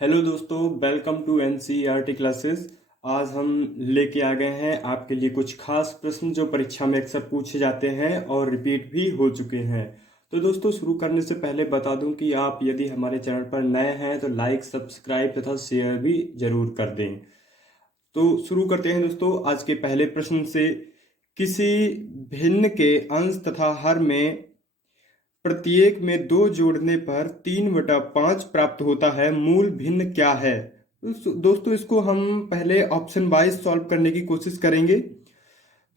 Hello दोस्तों, welcome to NCERT classes. आज हम लेके आ गए हैं आपके लिए कुछ खास प्रश्न जो परीक्षा में अक्सर पूछे जाते हैं और रिपीट भी हो चुके हैं। तो दोस्तों, शुरू करने से पहले बता दूं कि आप यदि हमारे चैनल पर नए हैं तो लाइक, सब्सक्राइब तथा शेयर भी जरूर कर दें। तो शुरू करते हैं दोस्तों आज के पहले प्रश्न से। किसी भिन्न के अंश तथा हर में प्रत्येक में 2 जोड़ने पर 3/5 प्राप्त होता है, मूल भिन्न क्या है? दोस्तों, इसको हम पहले ऑप्शन वाइज सॉल्व करने की कोशिश करेंगे।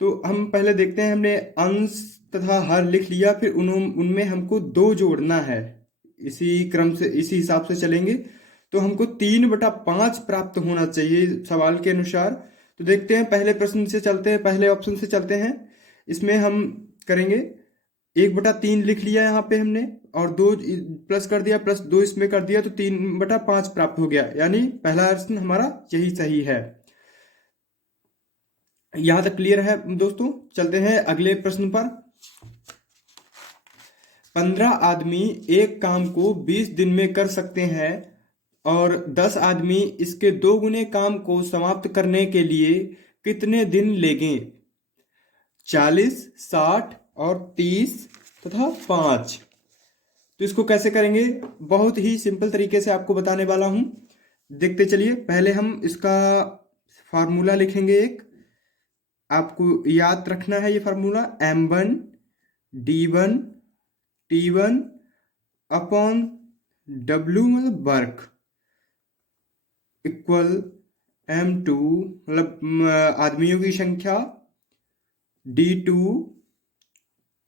तो हम पहले देखते हैं, हमने अंश तथा हर लिख लिया, फिर उनमें हमको 2 जोड़ना है। इसी क्रम से, इसी हिसाब से चलेंगे तो हमको 3/5 प्राप्त होना चाहिए सवाल के अनुसार। तो देखते हैं, पहले प्रश्न से चलते हैं, पहले ऑप्शन से चलते हैं। इसमें हम करेंगे 1/3 लिख लिया यहाँ पे हमने, और 2 प्लस कर दिया, +2 इसमें कर दिया, तो 3/5 प्राप्त हो गया। यानी पहला प्रश्न हमारा यही सही है। यहां तक क्लियर है दोस्तों? चलते हैं अगले प्रश्न पर। 15 आदमी एक काम को 20 दिन में कर सकते हैं और 10 आदमी इसके 2 गुने काम को समाप्त करने के लिए कितने दिन लेंगे? 40, 60 और 30 तथा 5। तो इसको कैसे करेंगे? बहुत ही सिंपल तरीके से आपको बताने वाला हूं। देखते चलिए, पहले हम इसका फार्मूला लिखेंगे। एक आपको याद रखना है, ये formula M1 D1 T1 upon W मतलब वर्क इक्वल M2 मतलब आदमियों की संख्या D2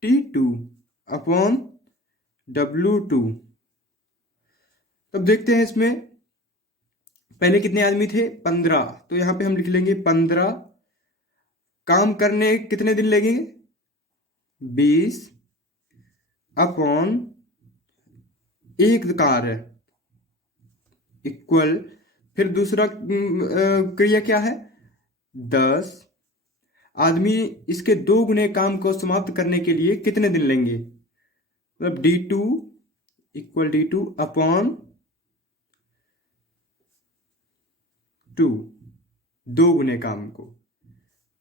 T2 अपॉन W2। तब देखते हैं इसमें पहले कितने आदमी थे, 15। तो यहां पे हम लिख लेंगे 15। काम करने कितने दिन लगेंगे, 20 अपॉन एक कार्य इक्वल, फिर दूसरा क्रिया क्या है, 10 आदमी इसके 2 गुने काम को समाप्त करने के लिए कितने दिन लेंगे, मतलब D2 इक्वल D2 अपॉन 2, 2 गुने काम को।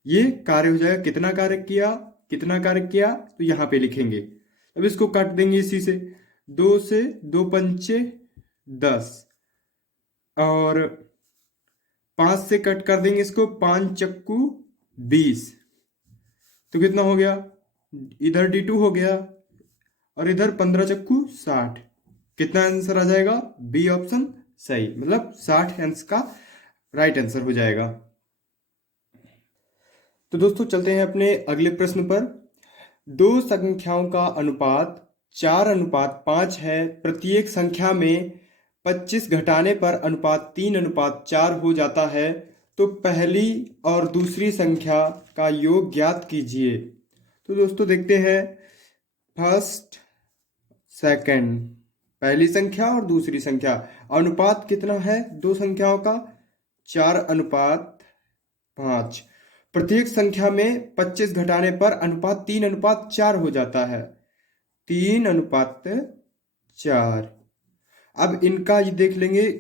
ये कार्य हो जाएगा, कितना कार्य किया, कितना कार्य किया, तो यहां पे लिखेंगे। अब इसको काट देंगे इसी से, 2 से 2 पंचे 10 और 5 से कट कर देंगे इसको, 5 चक्कू 20। तो कितना हो गया, इधर D2 हो गया और इधर 15 चक्कू 60। कितना आंसर आ जाएगा, बी ऑप्शन सही, मतलब 60 आंसर का राइट आंसर हो जाएगा। तो दोस्तों, चलते हैं अपने अगले प्रश्न पर। 2 संख्याओं का अनुपात 4:5 है। प्रत्येक संख्या में 25 घटाने पर अनुपात 3:4 हो जाता है। तो पहली और दूसरी संख्या का योग ज्ञात कीजिए। तो दोस्तों देखते हैं, फर्स्ट सेकंड, पहली संख्या और दूसरी संख्या, अनुपात कितना है दो संख्याओं का, 4:5। प्रत्येक संख्या में 25 घटाने पर अनुपात 3:4 हो जाता है, 3:4। अब इनका ये देख लेंगे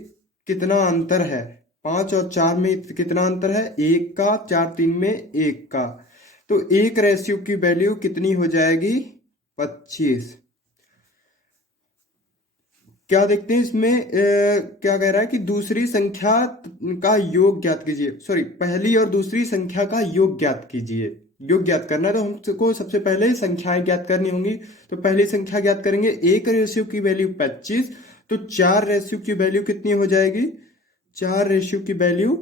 कितना अंतर है, 5 और 4 में कितना अंतर है, 1 का, 4 3 में 1 का। तो 1 रेशियो की वैल्यू कितनी हो जाएगी, 25। क्या देखते हैं इसमें, क्या कह रहा है कि दूसरी संख्या का योग ज्ञात कीजिए, सॉरी, पहली और दूसरी संख्या का योग ज्ञात कीजिए। योग ज्ञात करना है तो हमको सबसे पहले संख्याएं ज्ञात करनी होंगी। तो पहली संख्या ज्ञात करेंगे, 1 रेशियो की वैल्यू 25, तो 4 रेशियो की वैल्यू कितनी हो जाएगी, 4 रेशियो की वैल्यू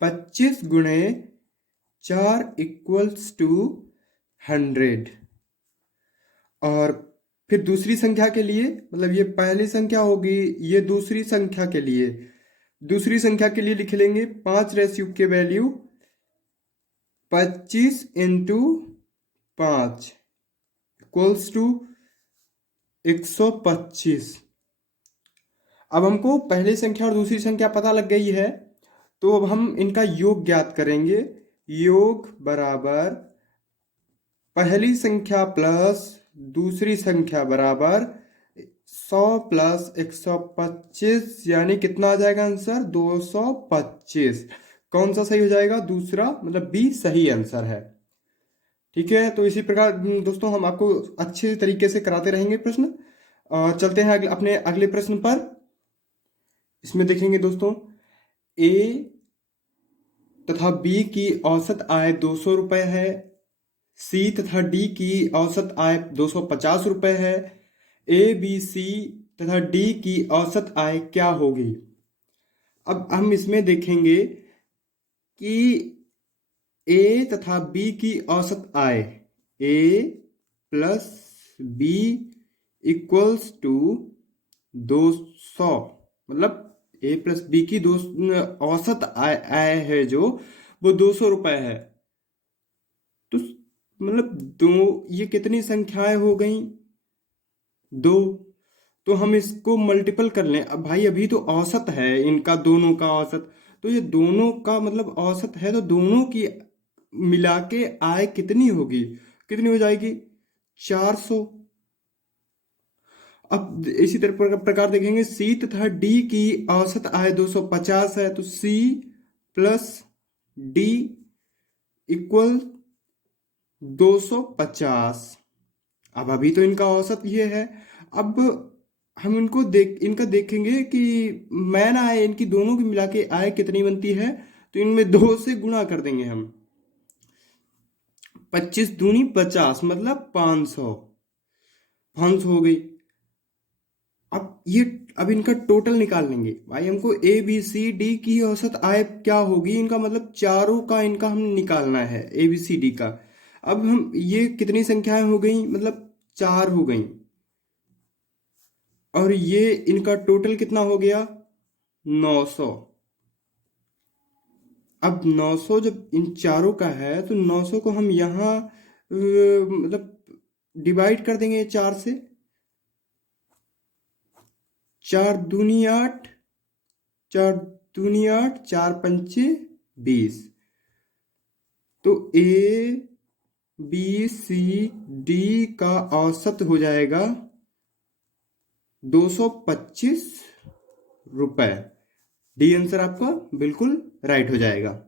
25 गुणे 4 इक्वल्स टू 100। और फिर दूसरी संख्या के लिए, मतलब ये पहली संख्या होगी, ये दूसरी संख्या के लिए, दूसरी संख्या के लिए लिख लेंगे 5 रेशियो के वैल्यू 25 इंटू 5 इक्वल्स टू 125। अब हमको पहली संख्या और दूसरी संख्या पता लग गई है, तो अब हम इनका योग ज्ञात करेंगे। योग बराबर पहली संख्या प्लस दूसरी संख्या बराबर 100 प्लस 125 यानी कितना आ जाएगा आंसर? 225। कौन सा सही हो जाएगा? दूसरा, मतलब बी सही आंसर है। ठीक है, तो इसी प्रकार दोस्तों हम आपको अच्छे तरीके से कराते रहेंगे प्रश्न। चलते हैं अपने अगले प्रश्न पर। इसमें देखेंगे दोस्तों, ए तथा बी की औसत आय 200 रुपये है, सी तथा डी की औसत आय 250 रुपये है। ए बी सी तथा डी की औसत आय क्या होगी? अब हम इसमें देखेंगे कि ए तथा बी की औसत आय, ए प्लस बी इक्वल्स टू 200, मतलब ए प्लस बी की औसत आय है जो वो 200 रुपये है। तो मतलब दो, ये कितनी संख्याएं हो गई? दो। तो हम इसको मल्टीपल कर लें। अब भाई अभी तो औसत है इनका, दोनों का औसत, तो ये दोनों का मतलब औसत है, तो दोनों की मिला के आय कितनी होगी? कितनी हो जाएगी? 400। अब इसी तरह प्रकार देखेंगे, सी तथा डी की औसत आय 250 है, तो सी प्लस डी इक्वल 250। अब अभी तो इनका औसत ये है। अब हम इनका देखेंगे कि मैन आय, इनकी दोनों की मिला के आय कितनी बनती है, तो इनमें 2 से गुणा कर देंगे हम। 25 दूनी 50, मतलब 500। 500 हो गई। अब इनका टोटल निकाल लेंगे भाई। हमको ए बी सी डी की औसत आय क्या होगी, इनका मतलब चारों का इनका हम निकालना है, ए बी सी डी का। अब हम ये कितनी संख्याएं हो गई, मतलब 4 हो गई, और ये इनका टोटल कितना हो गया? 900। अब 900 जब इन चारों का है, तो 900 को हम यहाँ मतलब डिवाइड कर देंगे 4 से। 4 दूनी 8, 4 दूनी 8, 4 पंचे 20। तो ए बी सी डी का औसत हो जाएगा 225 रुपये। डी आंसर आपका बिल्कुल राइट हो जाएगा।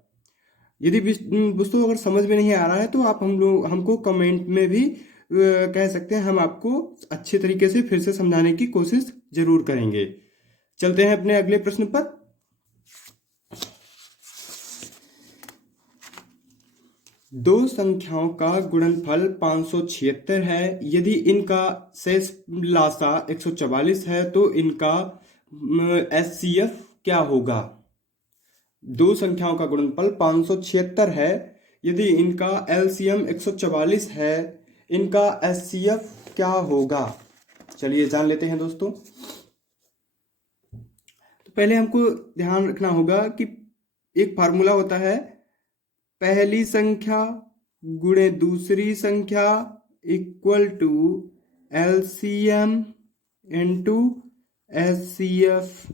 यदि दोस्तों अगर समझ में नहीं आ रहा है, तो आप हमको कमेंट में भी कह सकते हैं, हम आपको अच्छे तरीके से फिर से समझाने की कोशिश जरूर करेंगे। चलते हैं अपने अगले प्रश्न पर। दो संख्याओं का गुणनफल 576 है, यदि इनका शेष लासा 144 है, तो इनका एचसीएफ क्या होगा? दो संख्याओं का गुणनफल 576 है, यदि इनका एलसीएम 144 है, इनका एचसीएफ क्या होगा? चलिए जान लेते हैं दोस्तों। तो पहले हमको ध्यान रखना होगा कि एक फार्मूला होता है, पहली संख्या गुणे दूसरी संख्या equal to LCM into HCF.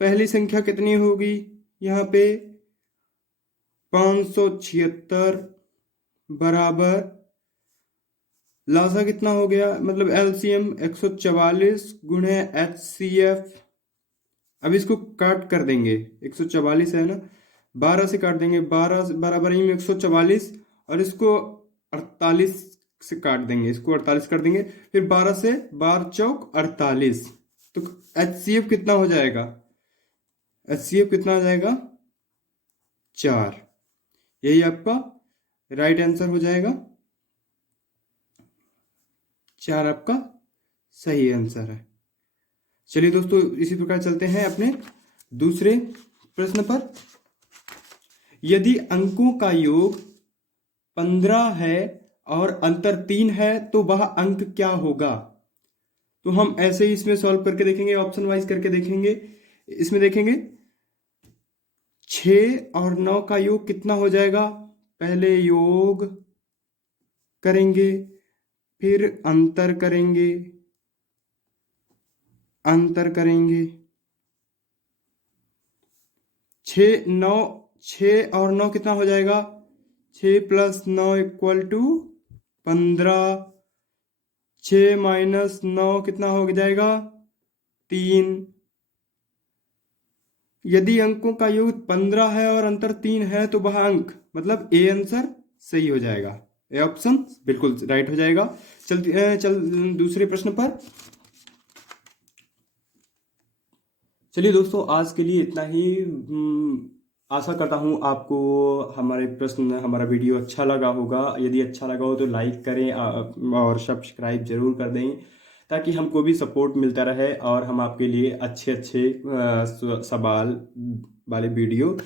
पहली संख्या कितनी होगी यहाँ पे? 576 बराबर लासा कितना हो गया, मतलब एलसीएम 144 गुणे एचसीएफ। अब इसको काट कर देंगे, 144 है ना, 12 से काट देंगे, 12 बराबर ही में 144, और इसको 48 से काट देंगे, इसको 48 कर देंगे, फिर 12 से 12 चौक 48। तो एचसीएफ कितना हो जाएगा? एचसीएफ कितना आ जाएगा? 4। यही आपका राइट आंसर हो जाएगा। 4 आपका सही आंसर है। चलिए दोस्तों इसी प्रकार चलते हैं अपने दूसरे प्रश्न पर। यदि अंकों का योग 15 है और अंतर 3 है, तो वह अंक क्या होगा? तो हम ऐसे ही इसमें सॉल्व करके देखेंगे, ऑप्शन वाइज करके देखेंगे। इसमें देखेंगे 6 और 9 का योग कितना हो जाएगा, पहले योग करेंगे, फिर अंतर करेंगे, अंतर करेंगे। 6 और 9 कितना हो जाएगा? 6 + 9 = 15। 6 माइनस 9 कितना हो जाएगा? 3। यदि अंकों का योग 15 है और अंतर 3 है तो वह अंक, मतलब ए आंसर सही हो जाएगा, ए ऑप्शन बिल्कुल राइट हो जाएगा। चल दूसरे प्रश्न पर। चलिए दोस्तों, आज के लिए इतना ही। आशा करता हूँ आपको हमारा वीडियो अच्छा लगा होगा। यदि अच्छा लगा हो तो लाइक करें और सब्सक्राइब जरूर कर दें, ताकि हमको भी सपोर्ट मिलता रहे और हम आपके लिए अच्छे अच्छे सवाल वाले वीडियो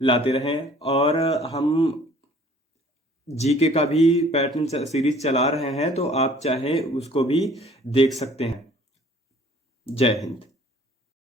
लाते रहें। और हम जीके का भी पैटर्न सीरीज चला रहे हैं, तो आप चाहें उसको भी देख सकते हैं। जय हिंद।